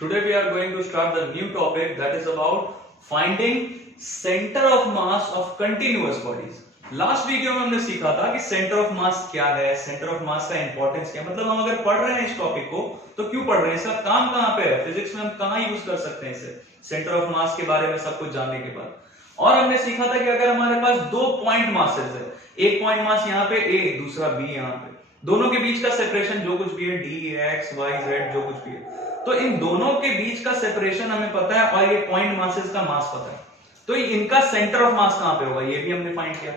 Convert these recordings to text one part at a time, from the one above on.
Today we are going to start the new topic that is about finding center of mass of continuous bodies. Last video में हमने सीखा था कि centre of मास क्या है, centre of मास का importance क्या है, मतलब हम अगर पढ़ रहे हैं इस टॉपिक को तो क्यों पढ़ रहे हैं, इसका काम कहाँ पे है, फिजिक्स में हम कहाँ यूज कर सकते हैं इसे, सेंटर ऑफ मास के बारे में सब कुछ जानने के बाद। और हमने सीखा था कि अगर हमारे पास दो पॉइंट मासेस है, एक पॉइंट मास यहाँ पे ए, दूसरा बी यहाँ पे, दोनों के बीच का सेपरेशन जो कुछ भी है डी एक्स वाई जेड जो कुछ भी है, तो इन दोनों के बीच का सेपरेशन हमें पता है और ये पॉइंट मासेस का मास पता है, तो इनका सेंटर ऑफ मास कहां पे होगा ये भी हमने फाइंड किया।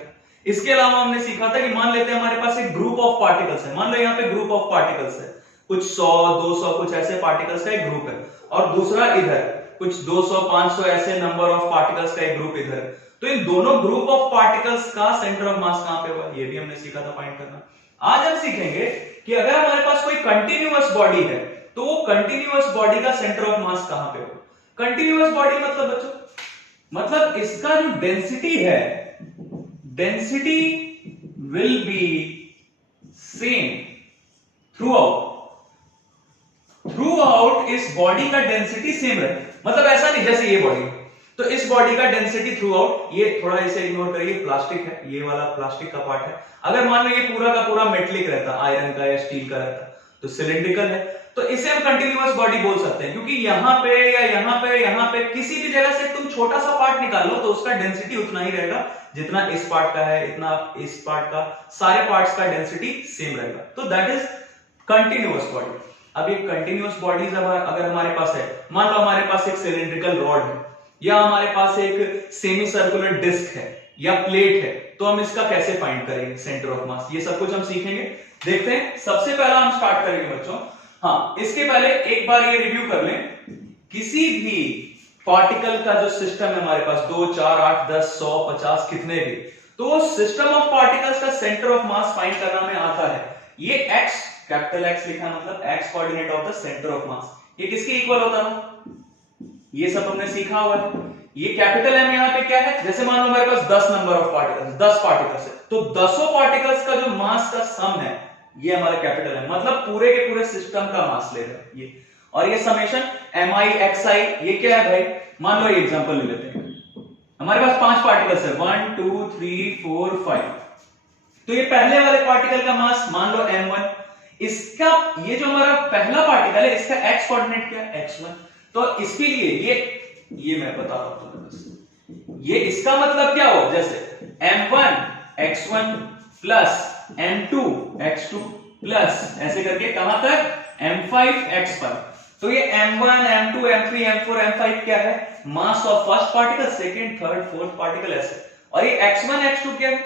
इसके अलावा हमने सीखा था कि मान लेते हैं हमारे पास एक ग्रुप ऑफ पार्टिकल्स है, मान लो यहाँ पे ग्रुप ऑफ पार्टिकल्स है, कुछ 100 200 कुछ ऐसे पार्टिकल्स का एक ग्रुप है, और दूसरा इधर कुछ 200 500 ऐसे नंबर ऑफ पार्टिकल्स का एक ग्रुप इधर है, तो इन दोनों ग्रुप ऑफ पार्टिकल्स का सेंटर ऑफ मास कहां पे होगा ये भी हमने सीखा था फाइंड करना। आज हम सीखेंगे कि अगर हमारे पास कोई कंटिन्यूअस बॉडी है तो वो कंटिन्यूअस बॉडी का सेंटर ऑफ मास कहां पे होगा। कंटिन्यूअस बॉडी मतलब बच्चों, मतलब इसका जो डेंसिटी है, density will be same through out इस बॉडी का डेंसिटी सेम रहे, मतलब ऐसा नहीं जैसे ये बॉडी, तो इस बॉडी का डेंसिटी थ्रू आउट, ये थोड़ा इसे इग्नोर करिए, प्लास्टिक है, ये वाला प्लास्टिक का पार्ट है, अगर मान लो ये पूरा का पूरा मेटलिक रहता, आयरन का या स्टील का रहता तो सिलिंड्रिकल है, तो इसे हम कंटिन्यूअस बॉडी बोल सकते हैं, क्योंकि यहां पे या यहां पे किसी भी जगह से तुम छोटा सा पार्ट निकालो तो उसका डेंसिटी उतना ही रहेगा जितना इस पार्ट का है, इतना इस पार्ट का, सारे पार्ट्स का डेंसिटी सेम रहेगा, तो दैट इज कंटिन्यूअस बॉडी। अब ये कंटिन्यूअस बॉडीज अगर हमारे पास है, मान लो हमारे पास एक सिलिंड्रिकल रॉड है या हमारे पास एक सेमी सर्कुलर डिस्क है या प्लेट है, तो हम इसका कैसे फाइंड करेंगे सेंटर ऑफ मास, ये सब कुछ हम सीखेंगे। देखते हैं, सबसे पहला हम स्टार्ट करेंगे बच्चों, हाँ इसके पहले एक बार ये रिव्यू कर लें, किसी भी पार्टिकल का जो सिस्टम है हमारे पास 2 4 8 10 100 50 कितने भी, तो सिस्टम ऑफ पार्टिकल्स का सेंटर ऑफ मास फाइंड करना में आता है, ये x कैपिटल X लिखा है, मतलब x coordinate of the centre of मास, ये किसके इक्वल होता है, ये सब हमने सीखा हुआ है। ये कैपिटल M यहाँ पे क्या है, जैसे मान लो हमारे पास 10 नंबर ऑफ पार्टिकल्स, 10 पार्टिकल्स है, तो 10 पार्टिकल्स का जो मास का सम है ये हमारा कैपिटल है, मतलब पूरे के पूरे सिस्टम का मास ले रहा है ये, और ये समेशन mi xi ये क्या है भाई, मान लो ये एग्जांपल ले लेते हैं, हमारे पास 5 पार्टिकल्स है 1 2 3 4 5, तो ये पहले वाले पार्टिकल का मास मान लो m1, इसका ये जो हमारा पहला पार्टिकल है इसका x कोऑर्डिनेट क्या है x1, तो इसके लिए ये मैं बता रहा हूं तुम्हें बस, ये इसका मतलब क्या हो, जैसे m1 x1 plus m2 x2 plus ऐसे करके कहां तक m5 x5, तो ये m1 m2 m3 m4 m5 क्या है, mass of first particle, second third fourth particle ऐसे, और ये x1 x2 क्या है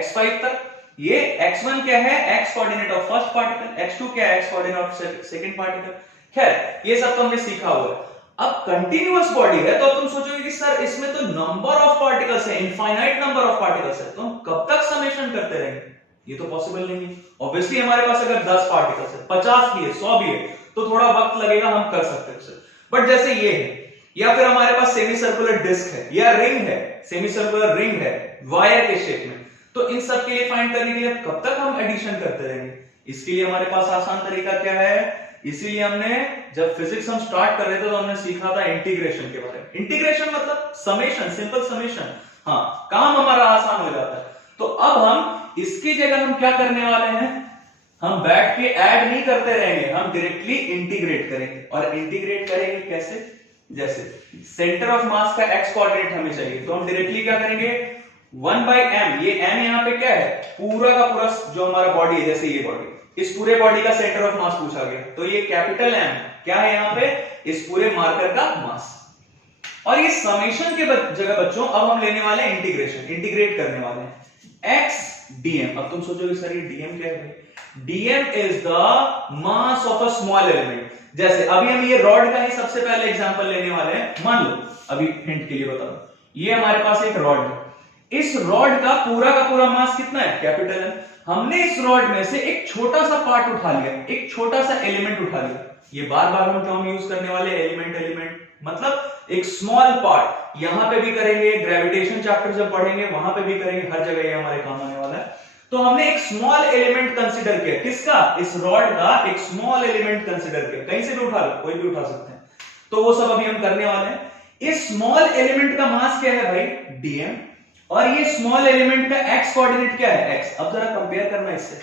x5 तक, ये x1 क्या है x coordinate of first particle, x2 क्या है x coordinate of second particle. खैर ये सब तो हमने सीखा हुआ है। अब कंटिन्यूअस बॉडी है तो तुम सोचोगे कि सर इसमें तो नंबर ऑफ पार्टिकल्स है, इनफाइनाइट नंबर ऑफ पार्टिकल्स है, तो हम कब तक समेशन करते रहेंगे, ये तो पॉसिबल नहीं है। ऑब्वियसली हमारे पास अगर 10 पार्टिकल्स है, 50 भी है, 100 भी है, तो थोड़ा वक्त लगेगा, हम कर सकते हैं उसे, बट जैसे ये है, या फिर हमारे पास सेमी सर्कुलर डिस्क है या रिंग है, सेमी सर्कुलर रिंग है वायर के शेप में, तो इन सब के लिए फाइंड करने के लिए कब तक हम एडिशन करते रहेंगे, इसके लिए हमारे पास आसान तरीका क्या है, इसीलिए हमने जब फिजिक्स हम स्टार्ट कर रहे थे तो हमने सीखा था इंटीग्रेशन के बारे में। इंटीग्रेशन मतलब समेशन, सिंपल समेशन, हाँ काम हमारा आसान हो जाता है। तो अब हम इसकी जगह हम क्या करने वाले हैं, हम बैठ के ऐड नहीं करते रहेंगे, हम डायरेक्टली इंटीग्रेट करेंगे, और इंटीग्रेट करेंगे कैसे, जैसे सेंटर ऑफ मास का x कोऑर्डिनेट हमें चाहिए, तो हम डायरेक्टली क्या करेंगे 1/m, ये m यहाँ पे क्या है, पूरा का पूरा जो हमारा बॉडी है, जैसे ये बॉडी, इस पूरे बॉडी का सेंटर ऑफ मास पूछा गया, तो ये कैपिटल M क्या है यहाँ पे, इस पूरे मार्कर का मास, और ये समेशन के जगह बच्चों अब हम लेने वाले हैं इंटीग्रेशन, इंटीग्रेट करने वाले हैं x dm। अब तुम सोचोगे सर ये dm क्या है, dm is the mass of a small element, जैसे अभी हम ये रॉड का ही सबसे पहले एग्जांपल लेने वाले हैं, मान लो अभी हिंट के लिए बता दो, ये हमारे पास एक रॉड है, इस रॉड का पूरा मास कितना है, कैपिटल है, हमने इस रॉड में से एक छोटा सा पार्ट उठा लिया, एक छोटा सा एलिमेंट उठा लिया, ये बार बार हम टर्म यूज करने वाले एलिमेंट मतलब एक स्मॉल पार्ट, यहां पे भी करेंगे, ग्रेविटेशन चैप्टर जब पढ़ेंगे वहां पे भी करेंगे, हर जगह ये हमारे काम आने वाला है। तो हमने एक स्मॉल एलिमेंट कंसीडर किया, किसका, इस रॉड का एक स्मॉल एलिमेंट कंसीडर किया, कहीं से भी उठा लो, कोई भी उठा सकते हैं। तो वो सब अभी हम करने वाले हैं। इस स्मॉल एलिमेंट का मास क्या है भाई, dm, और ये स्मॉल एलिमेंट का x कोऑर्डिनेट क्या है, x। अब जरा कंपेयर करना इससे,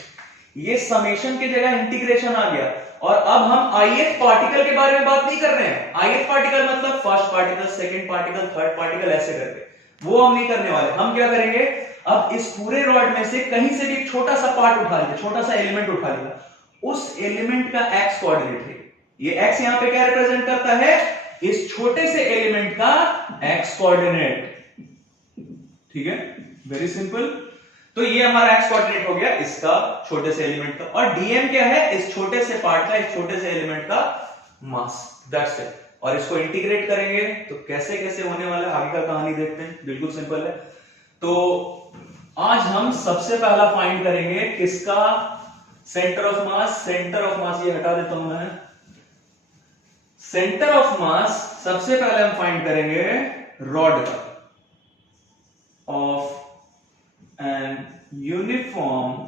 ये समेशन की जगह इंटीग्रेशन आ गया, और अब हम ith पार्टिकल के बारे में बात नहीं कर रहे हैं। ith पार्टिकल मतलब first particle, second particle, third particle, ऐसे करके, वो हम नहीं करने वाले। हम क्या करेंगे, अब इस पूरे रॉड में से कहीं से भी एक छोटा सा पार्ट उठा लिया, छोटा सा एलिमेंट उठा लिया, उस एलिमेंट का x कोऑर्डिनेट है, ये x यहां पे क्या रिप्रेजेंट करता है, इस छोटे से एलिमेंट का x कोऑर्डिनेट। ठीक है, वेरी सिंपल। तो ये हमारा x कोऑर्डिनेट हो गया इसका, छोटे से एलिमेंट का, और dm क्या है, इस छोटे से पार्ट का, इस छोटे से एलिमेंट का मास, दैट्स इट। और इसको इंटीग्रेट करेंगे तो कैसे कैसे होने वाला है, आगे का कहानी देखते हैं, बिल्कुल सिंपल है। तो आज हम सबसे पहला फाइंड करेंगे किसका, centre of mass. Centre of मास ये हटा देता हूं मैं, सेंटर ऑफ मास सबसे पहले हम फाइंड करेंगे रॉड का, of an uniform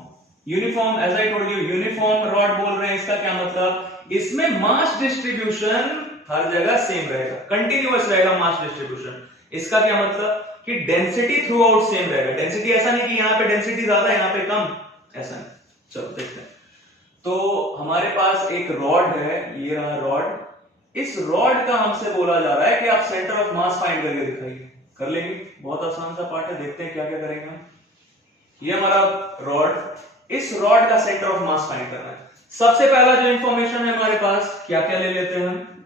as I told you, uniform rod बोल रहे हैं, इसका क्या मतलब, इसमें मास डिस्ट्रीब्यूशन हर जगह सेम रहेगा, कंटिन्यूअस रहेगा मास डिस्ट्रीब्यूशन। इसका क्या मतलब कि डेंसिटी थ्रू आउट सेम रहेगा। डेंसिटी ऐसा नहीं कि यहां पे डेंसिटी ज्यादा है, यहां पे कम, ऐसा नहीं। चलो देखते हैं। तो हमारे पास एक रॉड है, ये रहा रॉड। इस रॉड का हमसे बोला जा रहा है कि आप सेंटर ऑफ मास फाइंड करके दिखाइए। कर लेंगे, बहुत आसान सा पार्ट है, देखते हैं क्या क्या करेंगे हम। ये हमारा रॉड, इस रॉड का सेंटर ऑफ मास फाइंड करना है। सबसे पहला जो इंफॉर्मेशन है हमारे पास, क्या क्या ले लेते हैं हम,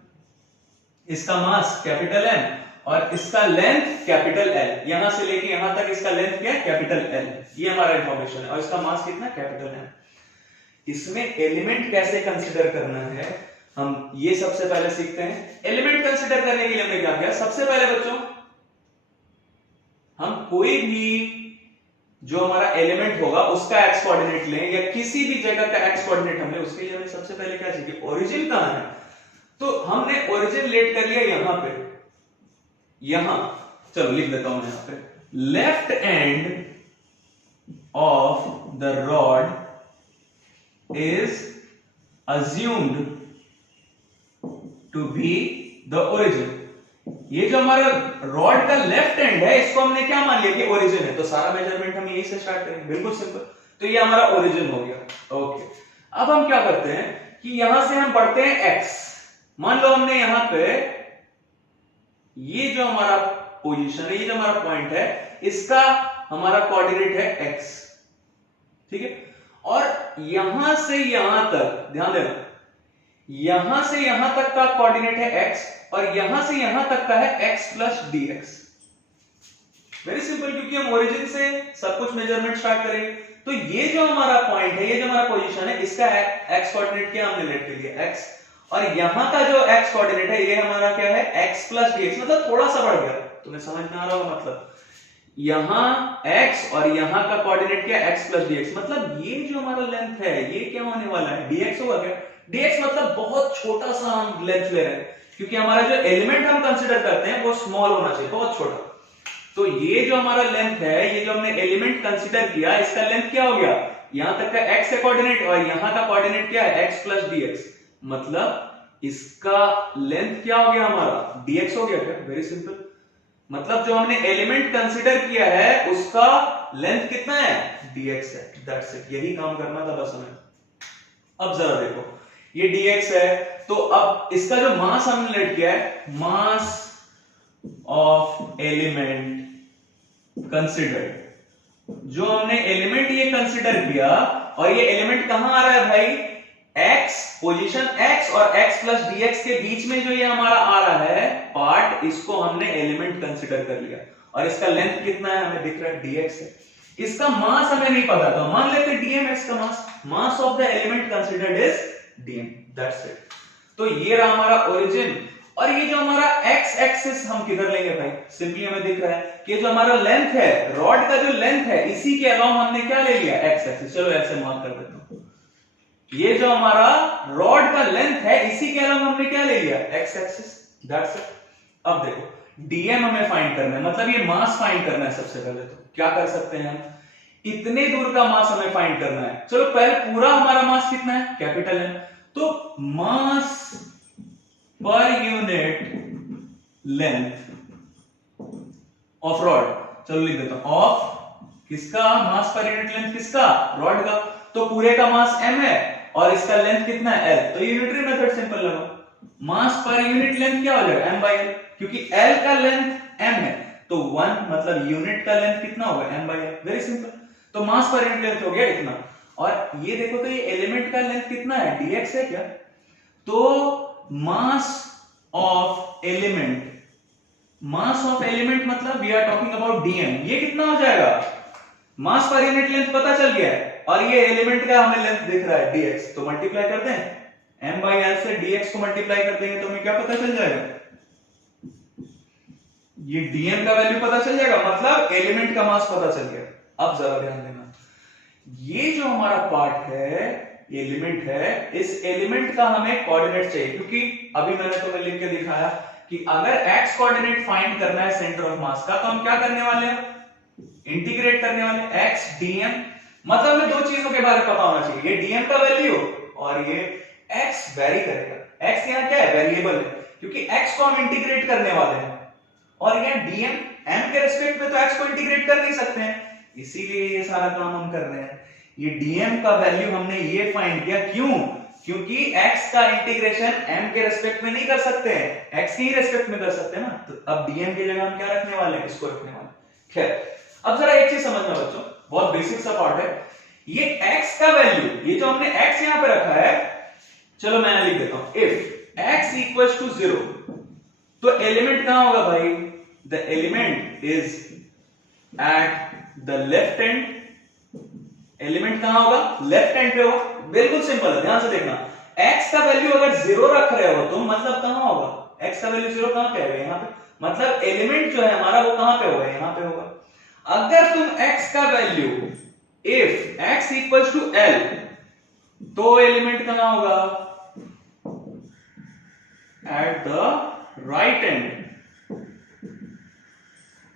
इसका मास कैपिटल M और इसका लेंथ कैपिटल L, यहां से लेके यहां तक इसका लेंथ क्या है, कैपिटल L, ये हमारा इंफॉर्मेशन है, और इसका मास कितना है, कैपिटल M। इसमें एलिमेंट कैसे कंसीडर करना है, हम ये सबसे पहले सीखते हैं। एलिमेंट कंसीडर करने के लिए हमने क्या किया, सबसे पहले बच्चों हम कोई भी जो हमारा एलिमेंट होगा उसका एक्स कोऑर्डिनेट लें, या किसी भी जगह का एक्स कोऑर्डिनेट हमने, उसके लिए हमें सबसे पहले क्या चाहिए, ओरिजिन कहां है। तो हमने ओरिजिन लेट कर लिया यहां पे, यहां, चलो लिख देता हूं यहां पे, left end of the rod is assumed to be the origin। ये जो हमारा रॉड का लेफ्ट एंड है, इसको हमने क्या मान लिया कि ओरिजिन है, तो सारा मेजरमेंट हम यहीं से स्टार्ट करेंगे, बिल्कुल सिंपल। तो ये हमारा ओरिजिन हो गया। ओके, अब हम क्या करते हैं कि यहां से हम बढ़ते हैं x। मान लो हमने यहां पे ये जो हमारा पोजीशन है, ये जो हमारा पॉइंट है, इसका हमारा कोऑर्डिनेट है x, ठीक है। और यहां से यहां तक, ध्यान देना, यहां से यहां तक का कोऑर्डिनेट है x, और यहां से यहां तक का है x plus dx। Very simple, क्योंकि हम ओरिजिन से सब कुछ मेजरमेंट स्टार्ट करेंगे। तो ये जो हमारा पॉइंट है, ये जो हमारा पोजीशन है, इसका x कोऑर्डिनेट क्या हमने लेट कर लिया x, और यहां का जो x कोऑर्डिनेट है, ये हमारा क्या है, x प्लस dx, मतलब थोड़ा सा बढ़ गया। तुम्हें समझ में आ रहा होगा, मतलब यहां x और यहां का कोऑर्डिनेट क्या है, x प्लस dx, मतलब ये जो हमारा लेंथ है, ये क्या होने वाला है, dx होगा क्या। dx मतलब बहुत छोटा सा हम लेंथ ले रहे हैं, क्योंकि हमारा जो एलिमेंट हम कंसीडर करते हैं वो स्मॉल होना चाहिए, बहुत छोटा। तो ये जो हमारा लेंथ है, ये जो हमने एलिमेंट कंसीडर किया, इसका लेंथ क्या हो गया, यहां तक का x है कोऑर्डिनेट, और यहां का कोऑर्डिनेट क्या है, x प्लस dx, मतलब इसका लेंथ क्या हो गया हमारा, dx हो गया क्या। वेरी सिंपल, मतलब जो हमने एलिमेंट कंसीडर किया है उसका लेंथ कितना है, dx है, दैट्स इट। यही काम करना था बस हमें। अब जरा देखो, ये dx है, तो अब इसका जो मास हमने लेट किया है, मास ऑफ एलिमेंट कंसीडर्ड, जो हमने एलिमेंट ये कंसीडर किया, और ये एलिमेंट कहां आ रहा है भाई, x, पोजीशन x और x प्लस dx के बीच में जो ये हमारा आ रहा है पार्ट, इसको हमने एलिमेंट कंसीडर कर लिया, और इसका लेंथ कितना है हमें दिख रहा है, dx है। इसका मास हमें नहीं पता था, मान लेते dm है इसका mass, mass of the element considered is dm, that's it. तो ये रहा हमारा ओरिजिन, और ये जो हमारा x एक्सिस हम किधर लेंगे भाई, सिंपली हमें दिख रहा है कि जो हमारा लेंथ है, रॉड का जो लेंथ है, इसी के अलावा हमने क्या ले लिया, x एक्सिस। चलो ऐसे मार्क कर देता हूं, ये जो हमारा रॉड का लेंथ है, इसी के अलावा हमने क्या ले लिया, x एक्सिस, दैट्स इट। अब देखो dm हमें फाइंड करना है, मतलब ये मास फाइंड करना है। सबसे पहले तो क्या कर सकते हैं हम, इतने दूर का मास हमें फाइंड करना है। चलो पहले पूरा हमारा मास कितना है, कैपिटल M, तो मास पर यूनिट लेंथ ऑफ रॉड, चलो लिख देता हूं, ऑफ किसका, मास पर यूनिट लेंथ किसका, रॉड का। तो पूरे का मास m है और इसका लेंथ कितना है l, तो यूनिटरी मेथड सिंपल लगा, मास पर यूनिट लेंथ क्या हो जाएगा m/l, क्योंकि l का लेंथ m है तो 1 मतलब यूनिट का लेंथ कितना होगा m/l, वेरी सिंपल। तो मास पर यूनिट लेंथ हो गया इतना। और ये देखो तो ये एलिमेंट का लेंथ कितना है, dx है क्या, तो mass of element, mass of element मतलब we are talking about dm, ये कितना हो जाएगा, मास पर यूनिट लेंथ पता चल गया है और ये एलिमेंट का हमें लेंथ दिख रहा है dx, तो मल्टीप्लाई करते हैं m/l से dx को मल्टीप्लाई कर देंगे तो हमें क्या पता चल जाएगा, ये dm का वैल्यू पता चल जाएगा, मतलब एलिमेंट का मास पता चल गया। अब जरा ध्यान देना, ये जो हमारा पार्ट है एलिमेंट है, इस एलिमेंट का हमें कोऑर्डिनेट चाहिए, क्योंकि अभी मैंने तुम्हें लिख के दिखाया कि अगर x कोऑर्डिनेट फाइंड करना है सेंटर ऑफ मास का तो हम क्या करने वाले हैं, इंटीग्रेट करने वाले, x dm, मतलब हमें दो चीजों के बारे में पता होना चाहिए, ये dm का वैल्यू और ये x वेरी करेगा, x यहाँ क्या है, वेरिएबल है, क्योंकि x को हम इंटीग्रेट करने वाले हैं और ये dm m के रिस्पेक्ट में तो x को इंटीग्रेट कर नहीं सकते हैं, इसीलिए ये सारा काम हम कर रहे हैं। ये dm का वैल्यू हमने ये फाइंड किया, क्यों, क्योंकि x का इंटीग्रेशन m के रिस्पेक्ट में नहीं कर सकते हैं, x के ही रिस्पेक्ट में कर सकते हैं ना, तो अब dm की जगह हम क्या रखने वाले हैं, इसको रखने वाले। खैर अब जरा एक चीज समझना बच्चों, बहुत बेसिक सा पार्ट है, ये x का वैल्यू, ये जो हमने x यहां पे रखा है, चलो मैं लिख देता हूं, इफ x इक्वल्स टू 0, तो एलिमेंट कहां होगा भाई, the element is at the left and, element कहां होगा, लेफ्ट हैंड पे होगा, बिल्कुल सिंपल है, ध्यान से देखना, x का वैल्यू अगर 0 रख रहे हो तो मतलब कहां होगा, x का वैल्यू 0 कहां पे है, यहां पे, मतलब एलिमेंट जो है हमारा वो कहां पे होगा, यहां पे होगा। अगर तुम x का value, if x equals to l, तो एलिमेंट कहां होगा, एट द राइट एंड,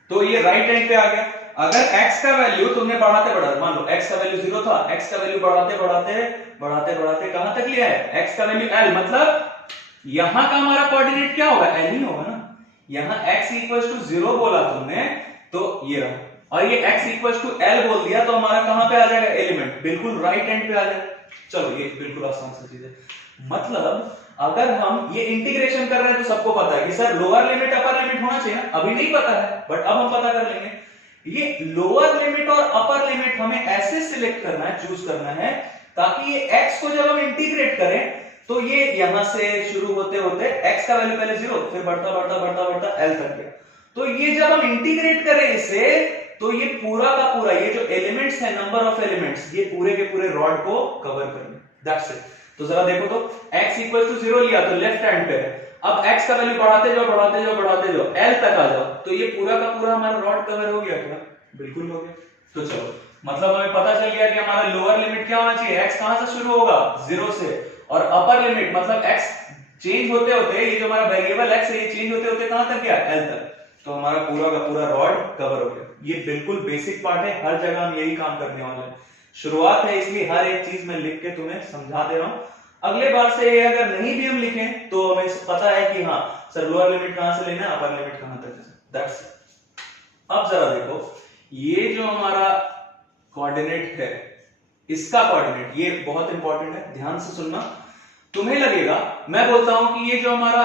तो ये राइट हैंड पे आ गया। अगर x का वैल्यू तुमने बढ़ाते बढ़ाते, मान लो x का वैल्यू 0 था, x का वैल्यू बढ़ाते बढ़ाते बढ़ाते बढ़ाते कहां तक लिया है, x का वैल्यू l, मतलब यहां का हमारा कोऑर्डिनेट क्या होगा, l ही होगा ना, यहां x इक्वल्स टू 0 बोला तुमने तो ये रहा, और ये x इक्वल्स टू l बोल दिया तो हमारा कहां पे आ जाएगा, एलिमेंट बिल्कुल राइट हैंड पे आ जाएगा। चलो ये बिल्कुल आसान सी चीज है, मतलब अगर हम ये इंटीग्रेशन कर रहे हैं तो सबको पता है कि sir lower limit upper limit होना चाहिए ना, अभी नहीं पता है बट अब हम पता कर लेंगे। ये लोअर लिमिट और अपर लिमिट हमें ऐसे सिलेक्ट करना है, चूज करना है, ताकि ये x को जब हम इंटीग्रेट करें तो ये यहां से शुरू होते होते x का वैल्यू पहले 0, फिर बढ़ता बढ़ता बढ़ता बढ़ता l तक गया, तो ये जब हम इंटीग्रेट करें इसे तो ये पूरा का पूरा, ये जो एलिमेंट्स है, नंबर ऑफ एलिमेंट्स, ये पूरे के पूरे रॉड को कवर कर ले, दैट्स इट। तो जरा देखो तो x इक्वल टू 0 लिया तो लेफ्ट हैंड पे है, अब x का वैल्यू बढ़ाते जाओ बढ़ाते जाओ बढ़ाते जाओ l तक आ जाओ, तो ये पूरा का पूरा हमारा रॉड कवर हो गया क्या, बिल्कुल हो गया। तो चलो मतलब हमें पता चल गया कि हमारा लोअर लिमिट क्या होना चाहिए, x कहां से शुरू होगा, 0 से, और अपर लिमिट मतलब x चेंज होते होते, ये जो हमारा वेरिएबल x है ये चेंज होते होते कहां तक गया, l तक, तो हमारा पूरा का पूरा रॉड कवर हो गया। ये बिल्कुल बेसिक पार्ट है, हर जगह हम यही काम करने वाले हैं, शुरुआत है इसलिए हर एक चीज मैं लिख के तुम्हें समझा दे रहा हूं। अगले बार से अगर नहीं भी हम लिखें तो हमें पता है कि हाँ सर लोअर लिमिट कहां से लेना है, अपर लिमिट कहां तक है, दैट्स इट। अब जरा देखो ये जो हमारा कोऑर्डिनेट है, इसका कोऑर्डिनेट ये बहुत इंपॉर्टेंट है, ध्यान से सुनना। तुम्हें लगेगा मैं बोलता हूं कि ये जो हमारा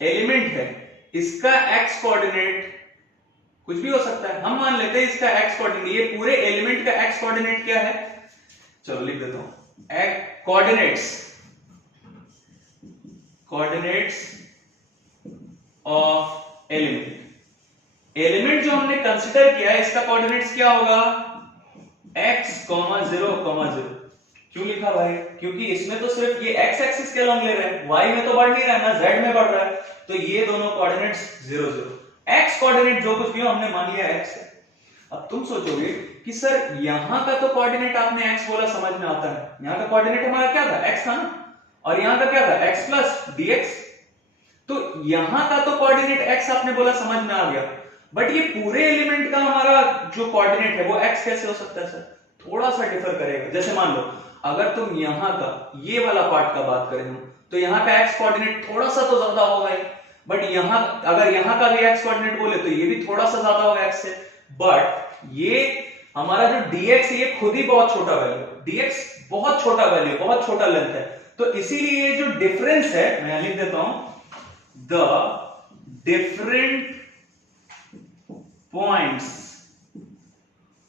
एलिमेंट है इसका एक्स कोऑर्डिनेट कुछ भी हो सकता है, हम मान लेते हैं इसका एक्स कोऑर्डिनेट, ये पूरे एलिमेंट का एक्स कोऑर्डिनेट क्या है, चलो लिख देता हूं, कोऑर्डिनेट्स ऑफ एलिमेंट, एलिमेंट जो हमने कंसीडर किया है इसका कोऑर्डिनेट्स क्या होगा, x, 0, 0। क्यों लिखा भाई, क्योंकि इसमें तो सिर्फ ये x एक्सिस के अलॉन्ग ले रहे हैं, y में तो बढ़ नहीं रहा है ना, z में बढ़ रहा है, तो ये दोनों कोऑर्डिनेट्स 0, 0। x कोऑर्डिनेट जो कुछ भी हो हमने मान लिया x है। अब तुम सोचोगे कि सर यहां का तो कोऑर्डिनेट आपने x बोला समझ में आता है, यहां का कोऑर्डिनेट हमारा क्या था, x था ना, और यहां का क्या था, x प्लस dx, तो यहां का तो कोऑर्डिनेट x आपने बोला समझ में आ गया, बट ये पूरे एलिमेंट का हमारा जो कोऑर्डिनेट है वो x कैसे हो सकता है सर, थोड़ा सा डिफर करेगा। जैसे मान लो अगर तुम यहां का ये वाला पार्ट का बात करें तो यहां का x कोऑर्डिनेट थोड़ा सा तो ज्यादा होगा ही, बट यहां अगर यहां का भी x कोऑर्डिनेट बोले तो ये भी थोड़ा सा ज्यादा होगा x से, बट ये हमारा जो dx ये खुद ही बहुत छोटा वैल्यू, dx बहुत छोटा वैल्यू, बहुत छोटा लेंथ है, तो इसीलिए ये जो डिफरेंस है, मैं लिख देता हूं, the different points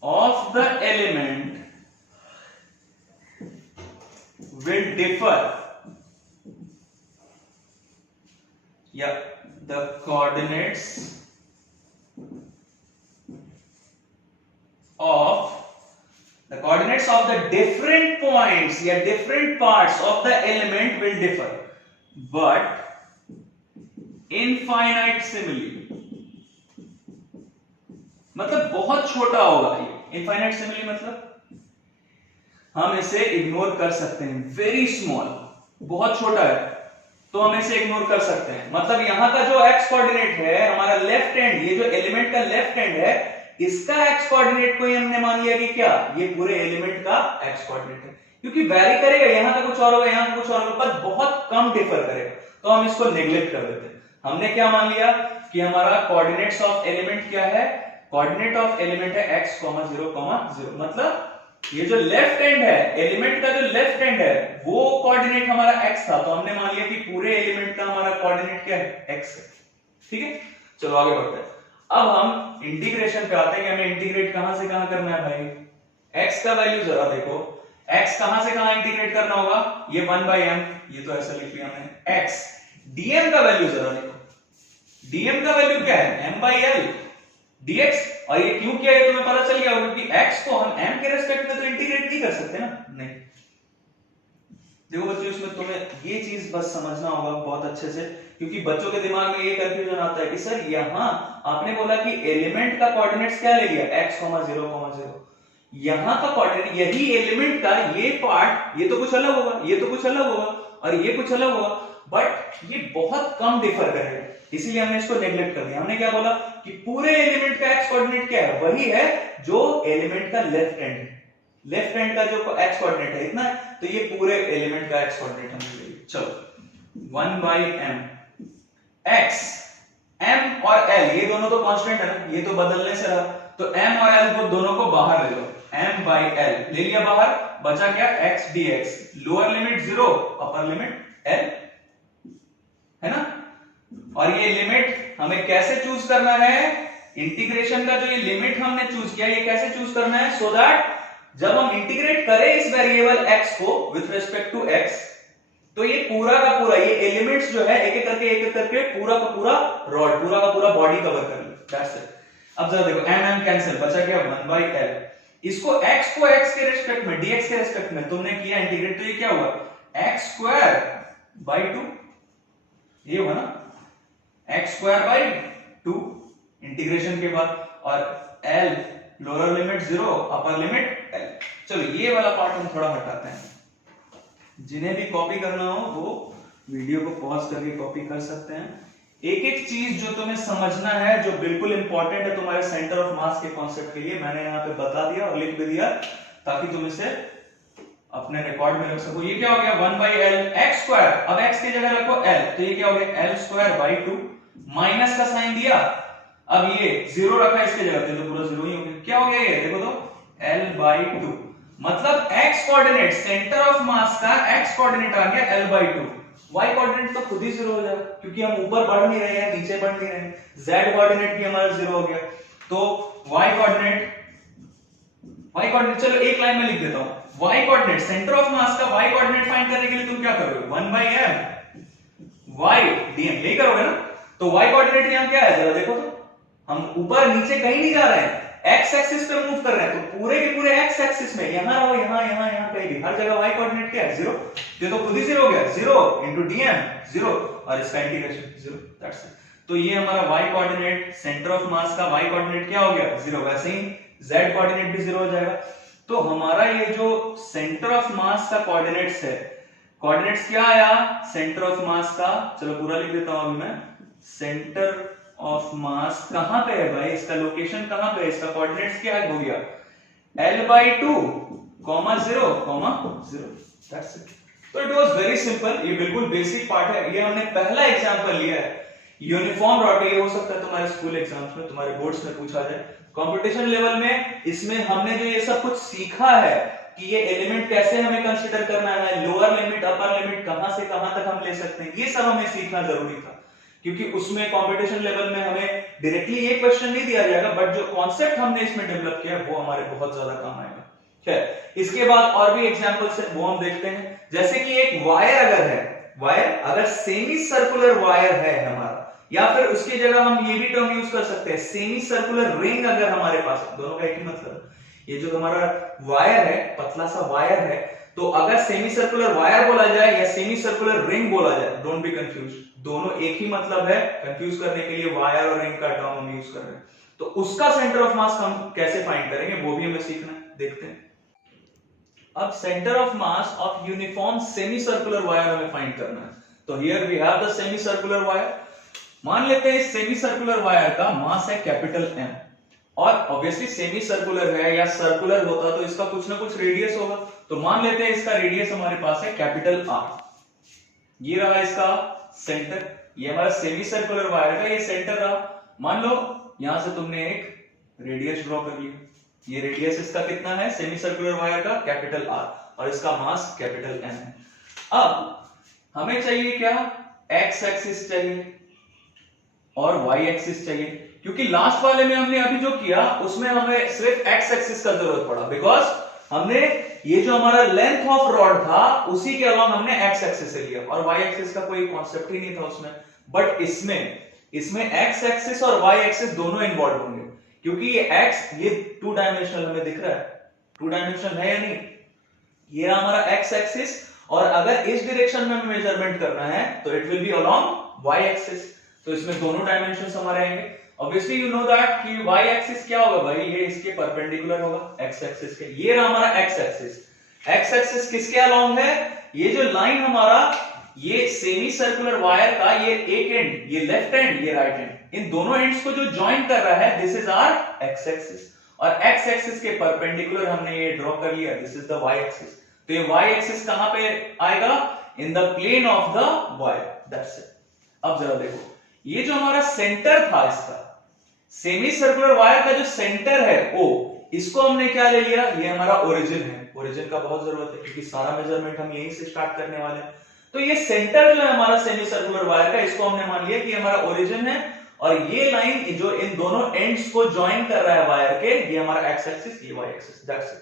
of the element will differ, yeah, the coordinates of the different points या different parts of the element will differ, but infinitesimally, मतलब बहुत छोटा होगा ये, infinitesimally मतलब हम इसे इग्नोर कर सकते हैं, वेरी स्मॉल, बहुत छोटा है तो हम इसे इग्नोर कर सकते हैं। मतलब यहां का जो x कोऑर्डिनेट है हमारा लेफ्ट हैंड, ये जो एलिमेंट का लेफ्ट हैंड है, इसका x कोऑर्डिनेट को हमने मान लिया कि क्या, ये पूरे एलिमेंट का x कोऑर्डिनेट है, क्योंकि वैरी करेगा, यहां का कुछ और होगा, यहां का कुछ और होगा, पर बहुत कम डिफर करेगा, तो हम इसको नेग्लेक्ट कर देते हैं। हमने क्या मान लिया कि हमारा कोऑर्डिनेट्स ऑफ एलिमेंट क्या है, कोऑर्डिनेट ऑफ एलिमेंट है x, 0, 0, मतलब ये जो लेफ्ट हैंड है, एलिमेंट का जो लेफ्ट हैंड है वो कोऑर्डिनेट हमारा x था, तो हमने मान लिया कि पूरे एलिमेंट का हमारा कोऑर्डिनेट क्या है, x है। ठीक है, चलो आगे बढ़ते हैं। अब हम इंटीग्रेशन पे आते हैं कि हमें इंटीग्रेट कहां से कहां करना है भाई। x का वैल्यू जरा देखो, x कहां से कहां इंटीग्रेट करना होगा, ये 1/m, ये तो ऐसा लिख लिया हमने, x dm का वैल्यू जरा देखो, dm का वैल्यू क्या है, m/l dx, और ये क्यों किया है तुम्हें पता चल गया होगा, क्योंकि x को हम m के रेस्पेक्ट में तो इंटीग्रेट नहीं कर सकते ना, नहीं। देखो बच्चों, इसमें तुम्हें ये चीज बस समझना होगा बहुत अच्छे से, क्योंकि बच्चों के दिमाग में ये कंफ्यूजन आता है कि सर यहां आपने बोला कि एलिमेंट का कोऑर्डिनेट्स क्या ले लिया, x, 0, 0, यहां का कोऑर्डिनेट, यही एलिमेंट का ये पार्ट, ये तो कुछ अलग होगा, ये तो कुछ अलग होगा, और ये कुछ अलग होगा, बट ये बहुत कम डिफर करेगा, इसीलिए हमने इसको नेग्लेक्ट कर दिया। हमने क्या बोला कि पूरे एलिमेंट का x कोऑर्डिनेट क्या है, वही है जो एलिमेंट का लेफ्ट हैंड है, लेफ्ट हैंड का जो x कोऑर्डिनेट है इतना है, तो ये पूरे एलिमेंट का x कोऑर्डिनेट हमने ले लिया। चलो 1/m, x, m और l ये दोनों तो कांस्टेंट है ना, ये तो बदलने से रहा, तो m और l को दोनों को बाहर ले लो, m/l ले लिया बाहर, बचा क्या, x dx, lower limit 0, upper limit l, है ना। और ये लिमिट हमें कैसे चूज करना है, इंटीग्रेशन का जो ये लिमिट हमने चूज किया, ये कैसे चूज करना है, सो दैट जब हम इंटीग्रेट करें इस वेरिएबल x को विथ रिस्पेक्ट टू x, तो ये पूरा का पूरा, ये एलिमेंट्स जो है एक एक करके पूरा का पूरा रॉड, पूरा का पूरा बॉडी कवर कर लो, दैट्स इट। अब जरा देखो, m कैंसिल, बचा क्या, 1/l, इसको x को x के रिस्पेक्ट में, dx के रिस्पेक्ट में तुमने किया इंटीग्रेट, तो ये क्या हुआ, x²/2, ये हुआ ना, x²/2 इंटीग्रेशन के बाद, और l lower limit 0, upper limit l। चलो ये वाला पार्ट हम थोड़ा हटाते हैं, जिन्हें भी कॉपी करना हो वो वीडियो को पॉज करके कॉपी कर सकते हैं। एक एक चीज जो तुम्हें समझना है, जो बिल्कुल इंपॉर्टेंट है तुम्हारे सेंटर ऑफ मास के कॉन्सेप्ट के लिए, मैंने यहाँ पे बता दिया और लिख भी दिया, ताकि तुम इसे अपने रिकॉर्ड में रख सको। ये क्या हो गया, 1/l, x², अब x की जगह रखो l, तो ये क्या हो गया, l²/2, माइनस का साइन दिया, अब ये 0 रखा इसकी जगह, तो पूरा 0 ही हो गया, क्या हो गया ये देखो तो, l/2, मतलब x कोऑर्डिनेट, सेंटर ऑफ मास का x कोऑर्डिनेट आ गया l/2, y कोऑर्डिनेट तो खुद ही 0 हो जाएगा, क्योंकि हम ऊपर बढ़ नहीं रहे हैं, नीचे बढ़ नहीं रहे हैं, z कोऑर्डिनेट भी हमारा 0 हो गया, तो y कोऑर्डिनेट, चलो एक लाइन में लिख देता हूं, y कोऑर्डिनेट, सेंटर ऑफ मास का y कोऑर्डिनेट फाइंड करने के लिए तुम क्या करोगे, 1/m y dm, यही करोगे ना। तो y कोऑर्डिनेट यहां क्या है, जरा देखो तो, हम ऊपर नीचे कहीं नहीं जा रहे हैं, x एक्सिस पे मूव कर रहे हैं, तो पूरे के पूरे x एक्सिस में, यहां रहो, यहां कहीं भी, हर जगह y कोऑर्डिनेट क्या है, 0, ये तो खुद ही 0 हो गया, 0 into dm 0, और इसका इंटीग्रेशन 0, दैट्स इट। तो ये हमारा y कोऑर्डिनेट, सेंटर ऑफ मास का y कोऑर्डिनेट क्या हो गया, 0, वैसे ही z कोऑर्डिनेट भी 0 हो जाएगा। तो हमारा ये जो सेंटर ऑफ मास का कोऑर्डिनेट्स है, कोऑर्डिनेट्स क्या आया सेंटर ऑफ मास का, चलो पूरा लिख देता हूं अभी मैं, सेंटर ऑफ मास कहां पे है भाई, इसका लोकेशन कहां पे है, इसका कोऑर्डिनेट्स क्या हो गया, l/2, 0, 0, दैट्स इट। तो इट वाज वेरी सिंपल, ये बिल्कुल बेसिक पार्ट है, ये हमने पहला एग्जांपल लिया है, यूनिफॉर्म रॉड, ये हो सकता है तुम्हारे स्कूल एग्जाम्स में, तुम्हारे बोर्ड्स में पूछा जाए। कंपटीशन लेवल में इसमें हमने जो ये सब कुछ सीखा है कि ये एलिमेंट कैसे हमें कंसीडर करना है, लोअर लिमिट अपर लिमिट कहां से कहां तक हम ले सकते हैं, ये सब हमें सीखना जरूरी था, क्योंकि उसमें कंपटीशन लेवल में हमें डायरेक्टली ये क्वेश्चन नहीं दिया जाएगा, बट जो कॉन्सेप्ट हमने इसमें डेवलप किया वो हमारे बहुत ज्यादा काम आएगा। ठीक, इसके बाद और भी एग्जांपल्स है वो हम देखते हैं। जैसे कि एक वायर अगर है, वायर अगर सेमी सर्कुलर वायर है हमारा, या फिर उसकी जगह हम ये भी टर्म यूज कर सकते हैं सेमी सर्कुलर रिंग अगर हमारे पास, दोनों का एक ही मतलब है। ये जो हमारा वायर है, पतला सा वायर है, तो अगर सेमी सर्कुलर वायर बोला जाए या सेमी सर्कुलर रिंग बोला जाए, डोंट बी कंफ्यूज, दोनों एक ही मतलब है। कंफ्यूज करने के लिए वायर और रिंग का टर्म हम यूज कर रहे हैं। तो उसका सेंटर ऑफ मास हम कैसे फाइंड करेंगे वो भी हमें सीखना है, देखते हैं। अब centre of mass of uniform semi circular wire हमें फाइंड करना है। तो here we have the semi circular wire. मान लेते हैं इस सेमी सर्कुलर वायर का मास है कैपिटल M, और ऑब्वियसली सेमी सर्कुलर है या सर्कुलर होता तो इसका कुछ ना कुछ रेडियस होगा। तो मान लेते हैं इसका रेडियस हमारे पास है कैपिटल R। ये रहा इसका सेंटर, ये हमारा सेमी सर्कुलर वायर का ये सेंटर रहा। मान लो यहां से तुमने एक रेडियस ड्रॉ कर लिया, ये रेडियस इसका कितना है सेमी सर्कुलर वायर का, कैपिटल R, और इसका मास कैपिटल M है। अब हमें चाहिए क्या, एक्स एक्सिस चाहिए और वाई एक्सिस चाहिए, क्योंकि लास्ट वाले में हमने अभी जो किया उसमें हमें सिर्फ एक्स एक्सिस का जरूरत पड़ा, बिकॉज हमने ये जो हमारा लेंथ ऑफ रॉड था उसी के अलावा हमने एक्स एक्सिस से लिया, और वाई एक्सिस का कोई कॉन्सेप्ट ही नहीं था उसमें। बट इसमें एक्स एक्सिस और वाई एक्सिस दोनों इन्वॉल्व होंगे, क्योंकि ये एक्स, ये 2 डायमेंशनल हमें दिख रहा है, 2 डायमेंशनल है या नहीं, ये हमारा एक्स एक्सिस, और अगर इस डायरेक्शन में हमें मेजरमेंट करना है तो it will be along Y axis. तो इसमें दोनों डायमेंशंस हमारे आएंगे। ऑब्वियसली यू नो दैट कि वाई एक्सिस क्या होगा भाई, ये इसके परपेंडिकुलर होगा एक्स एक्सिस के। ये रहा हमारा एक्स एक्सिस। एक्स एक्सिस किसके अलोंग है, ये जो लाइन हमारा, ये सेमी सर्कुलर वायर का ये एक एंड, ये लेफ्ट एंड, ये राइट एंड, इन दोनों एंड्स को जो ज्वाइन कर रहा है, this is our X axis, और एक्स एक्सिस के परपेंडिकुलर हमने ये ड्रॉ कर लिया, this is the Y axis. तो ये वाई एक्सिस कहां पे आएगा, in the plane of the wire, that's it. अब जरा देखो, ये जो हमारा सेंटर था इसका, सेमी सर्कुलर वायर का जो सेंटर है O, इसको हमने क्या ले लिया, ये हमारा ओरिजिन है। ओरिजिन का बहुत जरूरत है क्योंकि सारा मेजरमेंट हम यहीं से स्टार्ट करने वाले हैं। तो ये सेंटर जो है हमारा सेमी सर्कुलर वायर का, इसको हमने मान लिया कि हमारा ओरिजिन है, और ये लाइन जो इन दोनों एंड्स को ज्वाइन कर रहा है वायर के, ये हमारा एक्स एक्सिस, ये वाई एक्सिस, दैट्स इट।